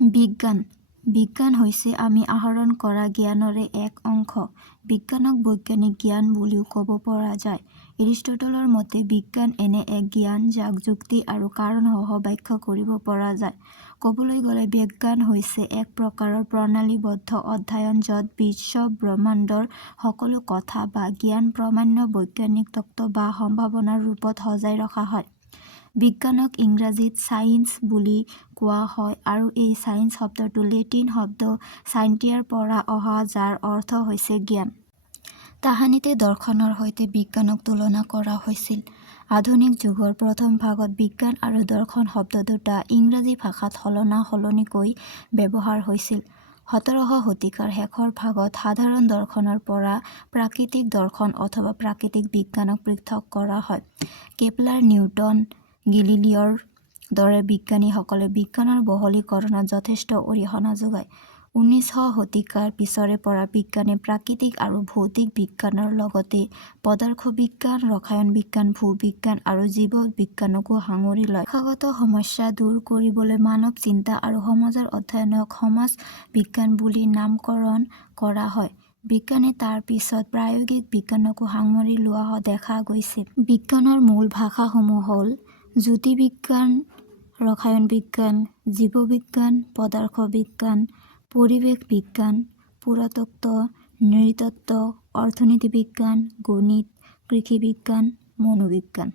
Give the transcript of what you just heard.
বিজ্ঞান বিজ্ঞান হৈছে আমি আহৰণ কৰা জ্ঞানৰে এক অংশ। বিজ্ঞানক বৈজ্ঞানিক জ্ঞান বুলিও ক'ব পৰা যায়। এৰিষ্টটলৰ মতে বিজ্ঞান এনে এক জ্ঞান যাক যুক্তি আৰু কাৰণসহ ব্যাখ্যা কৰিব পৰা যায়। ক'বলৈ গ'লে বিজ্ঞান হৈছে এক প্ৰকাৰৰ প্ৰণালীবদ্ধ অধ্যয়ন য'ত বিশ্ব ব্ৰহ্মাণ্ডৰ সকলো কথা বা জ্ঞান প্ৰামাণ্য বৈজ্ঞানিক তত্ত্ব বা সম্ভাৱনাৰ ৰূপত সজাই ৰখা হয়। বিজ্ঞানক ইংৰাজীত ছায়েন্স বুলি কোৱা হয় আৰু এই ছায়েন্স শব্দটো লেটিন শব্দ ছাইন্টিয়াৰ পৰা অহা যাৰ অৰ্থ হৈছে জ্ঞান। তাহানিতে দৰ্শনৰ সৈতে বিজ্ঞানক তুলনা কৰা হৈছিল। আধুনিক যুগৰ প্ৰথম ভাগত বিজ্ঞান আৰু দৰ্শন শব্দ দুটা ইংৰাজী ভাষাত সলনাসলনিকৈ ব্যৱহাৰ হৈছিল। ১৭শ শতিকাৰ শেষৰ ভাগত সাধাৰণ দৰ্শনৰ পৰা প্ৰাকৃতিক দৰ্শন অথবা প্ৰাকৃতিক বিজ্ঞানক পৃথক কৰা হয়। কেপলাৰ, নিউটন, গেলিলিঅ'ৰ দৰে বিজ্ঞানীসকলে বিজ্ঞানৰ বহলীকৰণত যথেষ্ট অৰিহণা যোগায়। ১৯শ শতিকাৰ পিছৰে পৰা বিজ্ঞানে প্ৰাকৃতিক আৰু ভৌতিক বিজ্ঞানৰ লগতে পদাৰ্থ বিজ্ঞান, ৰসায়ন বিজ্ঞান, ভূ-বিজ্ঞান আৰু জীৱ বিজ্ঞানকো সাঙুৰি লয়। ভাষাগত সমস্যা দূৰ কৰিবলৈ মানৱ চিন্তা আৰু সমাজৰ অধ্যয়নক সমাজ বিজ্ঞান বুলি নামকৰণ কৰা হয়। বিজ্ঞানে তাৰ পিছত প্ৰায়োগিক বিজ্ঞানকো সাঙুৰি লোৱা দেখা গৈছে। বিজ্ঞানৰ মূল ভাষাসমূহ হ'ল জ্যোতিৰ্বিজ্ঞান, ৰসায়ন বিজ্ঞান, জীৱবিজ্ঞান, পদাৰ্থ বিজ্ঞান, পৰিৱেশ বিজ্ঞান, পুৰাতত্ত্ব, নৃতত্ত্ব, অৰ্থনীতি বিজ্ঞান, গণিত, কৃষি বিজ্ঞান, মনোবিজ্ঞান।